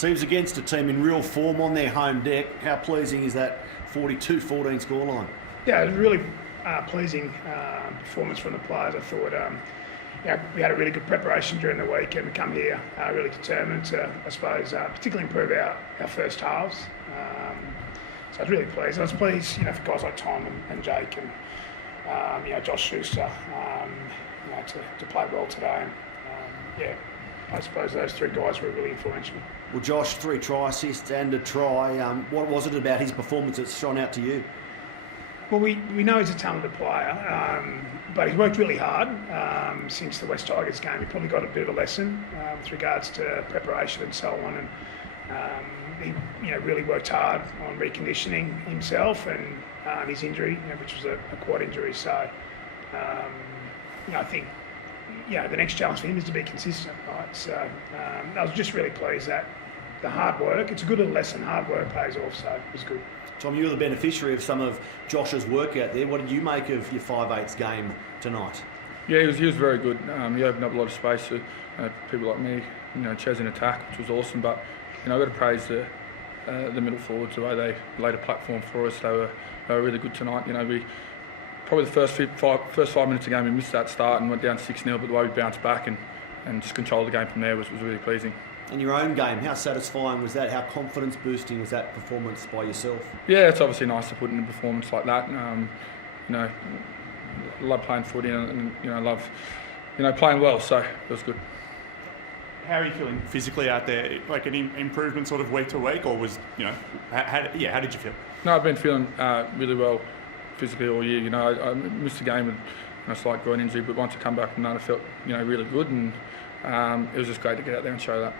Seems against a team in real form on their home deck. How pleasing is that 42-14 scoreline? Yeah, it was really pleasing performance from the players. I thought we had a really good preparation during the week and we come here really determined to, I suppose, particularly improve our first halves. So I was really pleased. I was pleased, for guys like Tom and Jake and Josh Schuster, to play well today. And, I suppose those three guys were really influential. Well, Josh, 3 try assists and a try. What was it about his performance that shone out to you? Well, we know he's a talented player, but he's worked really hard since the West Tigers game. He probably got a bit of a lesson with regards to preparation and so on. And he really worked hard on reconditioning himself and his injury, which was a quad injury. So, I think the next challenge for him is to be consistent, right? So I was just really pleased that the hard work, it's a good little lesson, hard work pays off, so it was good. Tom, you were the beneficiary of some of Josh's work out there. What did you make of your 5/8 game tonight? Yeah, he was very good. He opened up a lot of space for people like me, Chaz in attack, which was awesome. But I've got to praise the middle forwards, the way they laid a platform for us. They were really good tonight. We probably the first 5 minutes of the game we missed that start and went down 6-0, but the way we bounced back and just controlled the game from there was really pleasing. In your own game, how satisfying was that? How confidence boosting was that performance by yourself? Yeah, it's obviously nice to put in a performance like that. Love playing footy and love playing well, so it was good. How are you feeling physically out there? Like an improvement sort of week to week, or was how did you feel? No, I've been feeling really well physically all year. I missed a game with a slight groin injury, but once I come back from that, I felt really good, and it was just great to get out there and show that.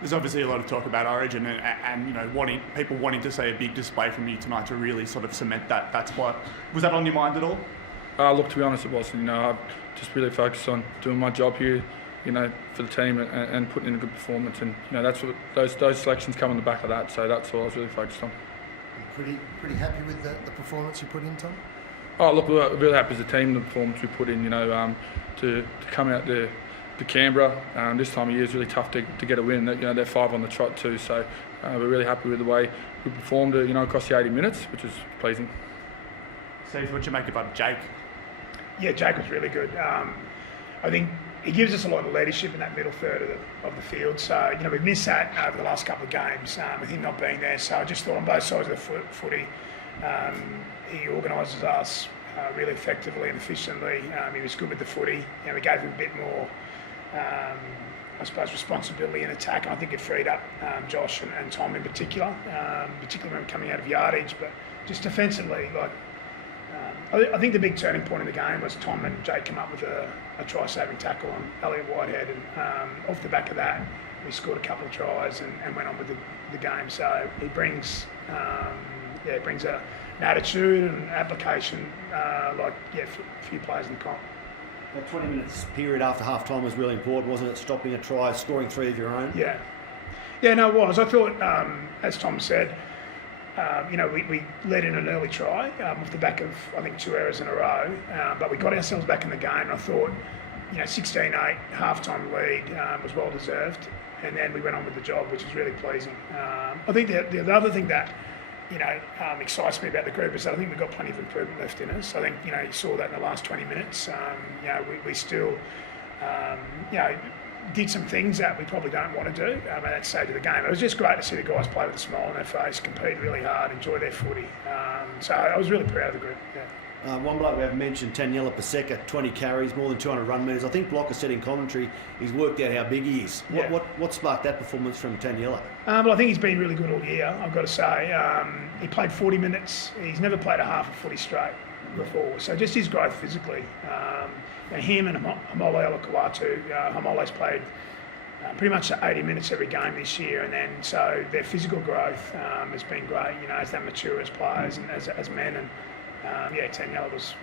There's obviously a lot of talk about Origin and people wanting to see a big display from you tonight to really sort of cement that spot. Was that on your mind at all? Look, to be honest, it wasn't. I just really focused on doing my job here, for the team and putting in a good performance. And that's what those selections come on the back of that. So that's all I was really focused on. Pretty happy with the performance you put in, Tom? Oh, look, we're really happy as a team, the performance we put in. To come out to Canberra this time of year is really tough to get a win. They're 5 on the trot too, so we're really happy with the way we performed. Across the 80 minutes, which was pleasing. Steve, what you make about Jake? Yeah, Jake was really good. I think he gives us a lot of leadership in that middle third of the field. So we've missed that over the last couple of games with him not being there. So I just thought on both sides of the footy, he organises us really effectively and efficiently. He was good with the footy. We gave him a bit more, I suppose, responsibility in attack. I think it freed up Josh and Tom in particular, particularly when coming out of yardage. But just defensively, I think the big turning point in the game was Tom and Jake come up with a try-saving tackle on Elliot Whitehead, and off the back of that, we scored a couple of tries and went on with the game. So he brings an attitude and application few players in the comp. That 20 minutes period after half-time was really important, wasn't it? Stopping a try, scoring 3 of your own. Yeah, no, it was. I thought, as Tom said, we led in an early try off the back of, I think, 2 errors in a row, but we got ourselves back in the game. I thought, 16-8, half-time lead was well-deserved, and then we went on with the job, which is really pleasing. I think the other thing that, excites me about the group is that I think we've got plenty of improvement left in us. I think, you saw that in the last 20 minutes. We still, did some things that we probably don't want to do at that stage of the game. It was just great to see the guys play with a smile on their face, compete really hard, enjoy their footy. So I was really proud of the group. Yeah. One bloke we haven't mentioned, Taniela Paseka, 20 carries, more than 200 run metres. I think Blocker said in commentary he's worked out how big he is. Yeah. What sparked that performance from Taniela? Well, I think he's been really good all year, I've got to say. He played 40 minutes. He's never played a half of footy straight before. So just his growth physically. Him and Hamole Alakuatu, Hamole's played pretty much 80 minutes every game this year, and then so their physical growth has been great, as they mature as players and as men, and Taniela was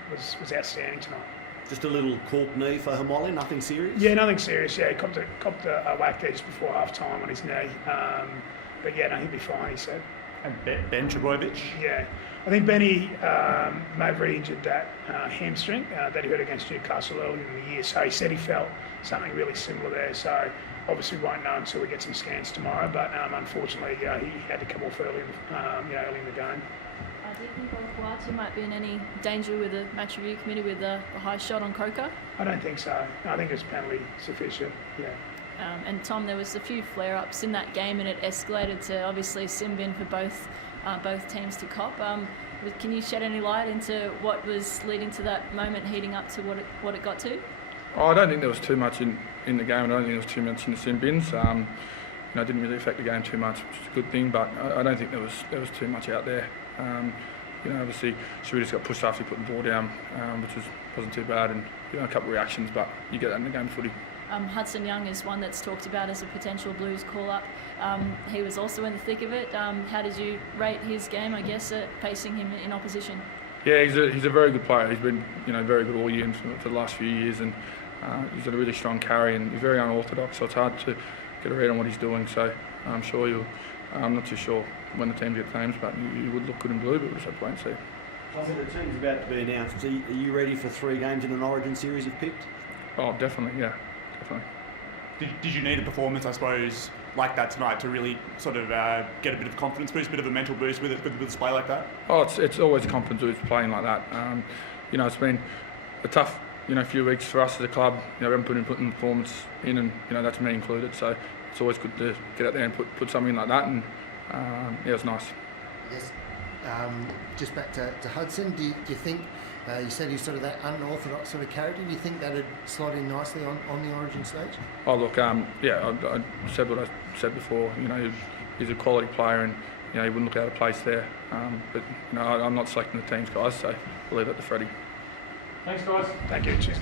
outstanding tonight. Just a little cork knee for Hamole, nothing serious? Yeah, nothing serious. Yeah, he copped a whack there just before half time on his knee, but he'll be fine, he said. And Ben Trebojevic? Yeah, I think Benny may have re-injured that hamstring that he hurt against Newcastle earlier in the year. So he said he felt something really similar there. So obviously won't know until we get some scans tomorrow. But unfortunately, he had to come off early, early in the game. Do you think Owuatu might be in any danger with the match review committee with the high shot on Coker? I don't think so. I think it's penalty sufficient. Yeah. And Tom, there was a few flare-ups in that game, and it escalated to obviously sin bin for both teams to cop. Can you shed any light into what was leading to that moment heating up to what it got to? Oh, I don't think there was too much in the game. I don't think there was too much in the sin bins. It didn't really affect the game too much, which is a good thing. But I don't think there was too much out there. Obviously, Shuri just got pushed after he put the ball down, which wasn't too bad, and a couple of reactions. But you get that in the game of footy. Hudson Young is one that's talked about as a potential Blues call-up. He was also in the thick of it. How did you rate his game, I guess, facing him in opposition? Yeah, he's a very good player. He's been very good all year for the last few years, and he's got a really strong carry, and he's very unorthodox, so it's hard to get a read on what he's doing. So I'm not too sure when the team get names, but you would look good in blue, but we'll just have to wait and see. I think the team's about to be announced. Are you ready for 3 games in an Origin series you've picked? Oh, definitely, yeah. Definitely. Did you need a performance, I suppose, like that tonight to really sort of get a bit of confidence boost, a bit of a mental boost with a display like that? Oh, it's always a confidence boost playing like that. It's been a tough few weeks for us as a club. We haven't put in performance in, and that's me included. So it's always good to get out there and put something like that. And it was nice. Yes. Just back to Hudson, do you think, you said he's sort of that unorthodox sort of character, do you think that would slot in nicely on the Origin stage? Oh look, I said what I said before. He's a quality player, and he wouldn't look out of place there. But I'm not selecting the teams, guys, so we'll leave that to Freddie. Thanks, guys. Thank you. Cheers.